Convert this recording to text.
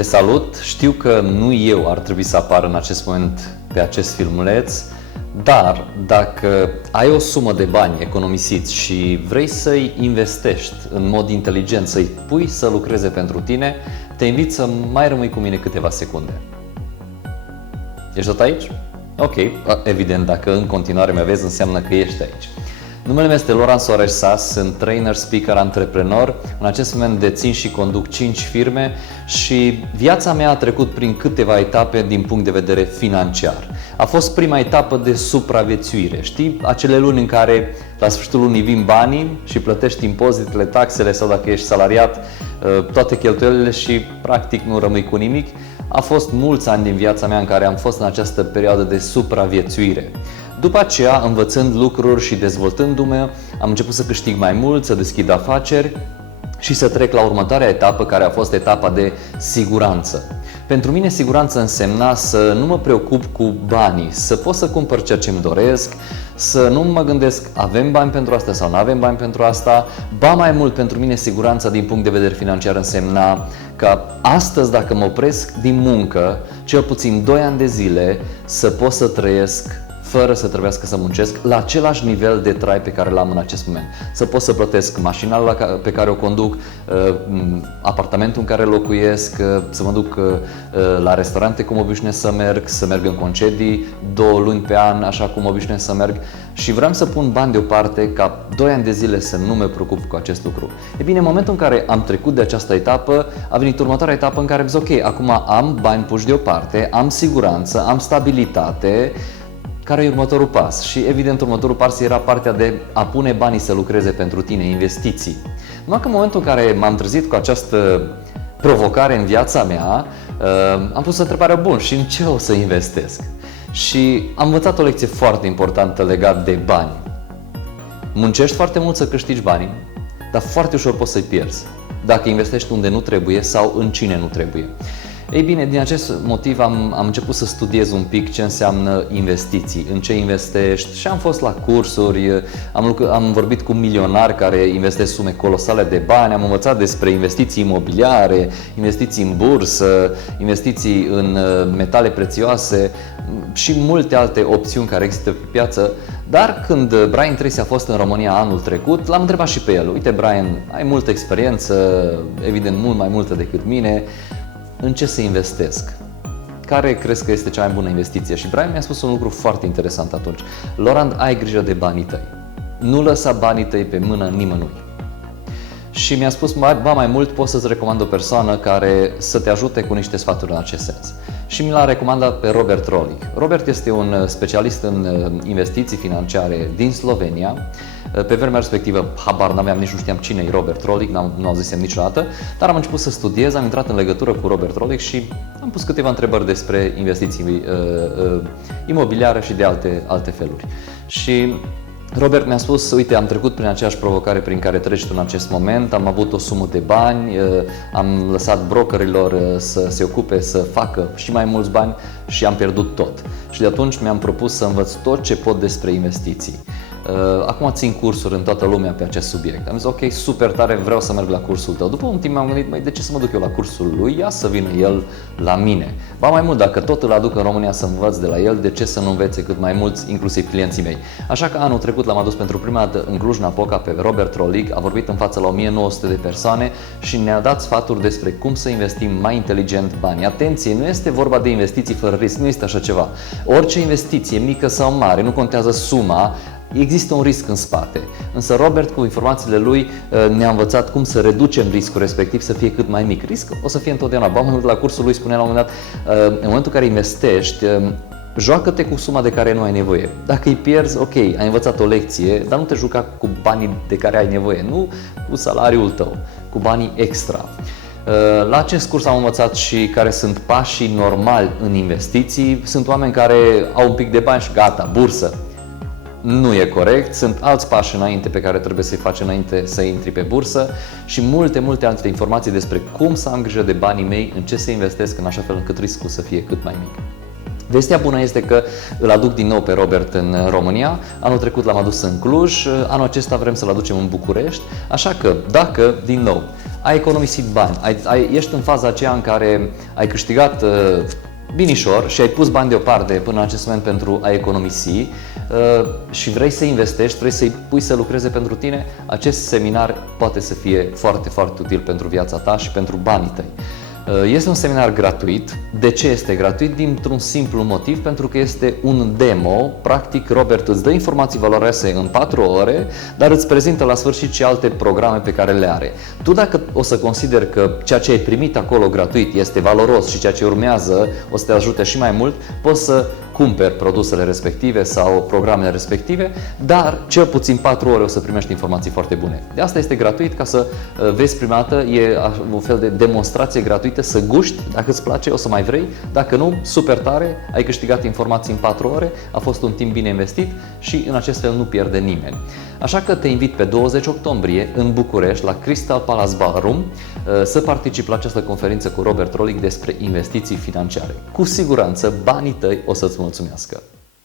Te salut! Știu că nu eu ar trebui să apar în acest moment pe acest filmuleț, dar dacă ai o sumă de bani economisiți și vrei să-i investești în mod inteligent, să-i pui să lucreze pentru tine, te invit să mai rămâi cu mine câteva secunde. Ești tot aici? Ok, evident, dacă în continuare mă vezi, înseamnă că ești aici. Numele meu este Laurent Soares Sas, sunt trainer, speaker, antreprenor. În acest moment dețin și conduc 5 firme și viața mea a trecut prin câteva etape din punct de vedere financiar. A fost prima etapă de supraviețuire. Știi, acele luni în care la sfârșitul lunii vin banii și plătești impozitele, taxele sau dacă ești salariat, toate cheltuielile și practic nu rămâi cu nimic. A fost mulți ani din viața mea în care am fost în această perioadă de supraviețuire. După aceea, învățând lucruri și dezvoltându-mă, am început să câștig mai mult, să deschid afaceri și să trec la următoarea etapă, care a fost etapa de siguranță. Pentru mine siguranță însemna să nu mă preocup cu banii, să pot să cumpăr ceea ce îmi doresc, să nu mă gândesc avem bani pentru asta sau nu avem bani pentru asta. Ba mai mult, pentru mine siguranța din punct de vedere financiar însemna că astăzi, dacă mă opresc din muncă, cel puțin 2 ani de zile, să pot să trăiesc fără să trebuiască să muncesc, la același nivel de trai pe care l-am în acest moment. Să pot să plătesc mașina pe care o conduc, apartamentul în care locuiesc, să mă duc la restaurante cum obișnuiesc să merg în concedii 2 luni pe an, așa cum obișnuiesc să merg, și vreau să pun bani deoparte ca 2 ani de zile să nu mă preocup cu acest lucru. E bine, în momentul în care am trecut de această etapă, a venit următoarea etapă în care am zis ok, acum am bani puși deoparte, am siguranță, am stabilitate. Care e următorul pas? Și evident următorul pas era partea de a pune banii să lucreze pentru tine, investiții. Numai că în momentul în care m-am trezit cu această provocare în viața mea, am pus întrebarea, bun, și în ce o să investesc? Și am învățat o lecție foarte importantă legată de bani. Muncești foarte mult să câștigi banii, dar foarte ușor poți să-i pierzi dacă investești unde nu trebuie sau în cine nu trebuie. Ei bine, din acest motiv am început să studiez un pic ce înseamnă investiții, în ce investești, și am fost la cursuri, am vorbit cu milionari care investesc sume colosale de bani, am învățat despre investiții imobiliare, investiții în bursă, investiții în metale prețioase și multe alte opțiuni care există pe piață. Dar când Brian Tracy a fost în România anul trecut, l-am întrebat și pe el, uite Brian, ai multă experiență, evident mult mai multă decât mine, în ce să investesc? Care crezi că este cea mai bună investiție? Și Brian mi-a spus un lucru foarte interesant atunci. Laurent, ai grijă de banii tăi. Nu lăsa banii tăi pe mână nimănui. Și mi-a spus, ba mai mult, pot să-ți recomand o persoană care să te ajute cu niște sfaturi în acest sens. Și mi l-a recomandat pe Robert Rollig. Robert este un specialist în investiții financiare din Slovenia. Pe vremea respectivă, habar n-aveam, nici nu știam cine e Robert Rollig, nu auzisem niciodată, dar am început să studiez, am intrat în legătură cu Robert Rollig și am pus câteva întrebări despre investiții imobiliare și de alte feluri. Și Robert mi-a spus, uite, am trecut prin aceeași provocare prin care treci tu în acest moment, am avut o sumă de bani, am lăsat brokerilor să se ocupe să facă și mai mulți bani și am pierdut tot. Și de atunci mi-am propus să învăț tot ce pot despre investiții. Acum țin cursuri în toată lumea pe acest subiect. Am zis, ok, super tare, vreau să merg la cursul tău. După un timp m-am gândit, de ce să mă duc eu la cursul lui? Ia să vină el la mine. Ba mai mult, dacă tot îl aduc în România să învăț de la el, de ce să nu învețe cât mai mulți, inclusiv clienții mei? Așa că anul trecut l-am adus pentru prima dată în Cluj-Napoca pe Robert Rollig, a vorbit în față la 1900 de persoane și ne-a dat sfaturi despre cum să investim mai inteligent banii. Atenție, nu este vorba de investiții fără risc, nu este așa ceva. Orice investiție, mică sau mare, nu contează suma, există un risc în spate, însă Robert, cu informațiile lui, ne-a învățat cum să reducem riscul respectiv să fie cât mai mic. Risc o să fie întotdeauna. Ba mai mult, la cursul lui spunea la un moment dat, în momentul în care investești, joacă-te cu suma de care nu ai nevoie. Dacă îi pierzi, ok, ai învățat o lecție, dar nu te juca cu banii de care ai nevoie, nu cu salariul tău, cu banii extra. La acest curs am învățat și care sunt pașii normali în investiții. Sunt oameni care au un pic de bani și gata, bursă. Nu e corect, sunt alți pași înainte pe care trebuie să-i faci înainte să intri pe bursă și multe alte informații despre cum să am grijă de banii mei, în ce să investesc în așa fel încât riscul să fie cât mai mic. Vestea bună este că îl aduc din nou pe Robert în România. Anul trecut l-am adus în Cluj, anul acesta vrem să-l aducem în București, așa că dacă, din nou, ai economisit bani, ești în faza aceea în care ai câștigat binișor și ai pus bani deoparte până în acest moment pentru a economisi și vrei să investești, vrei să-i pui să lucreze pentru tine, acest seminar poate să fie foarte, foarte util pentru viața ta și pentru banii tăi. Este un seminar gratuit. De ce este gratuit? Dintr-un simplu motiv, pentru că este un demo. Practic, Robert îți dă informații valoroase în 4 ore, dar îți prezintă la sfârșit și alte programe pe care le are. Tu, dacă o să consideri că ceea ce ai primit acolo gratuit este valoros și ceea ce urmează o să te ajute și mai mult, poți să cumperi produsele respective sau programele respective, dar cel puțin 4 ore o să primești informații foarte bune. De asta este gratuit, ca să vezi prima dată, e un fel de demonstrație gratuită, să guști, dacă îți place o să mai vrei, dacă nu, super tare, ai câștigat informații în 4 ore, a fost un timp bine investit și în acest fel nu pierde nimeni. Așa că te invit pe 20 octombrie în București, la Crystal Palace Ballroom, să participi la această conferință cu Robert Rolic despre investiții financiare. Cu siguranță banii tăi o să-ți mulțumească.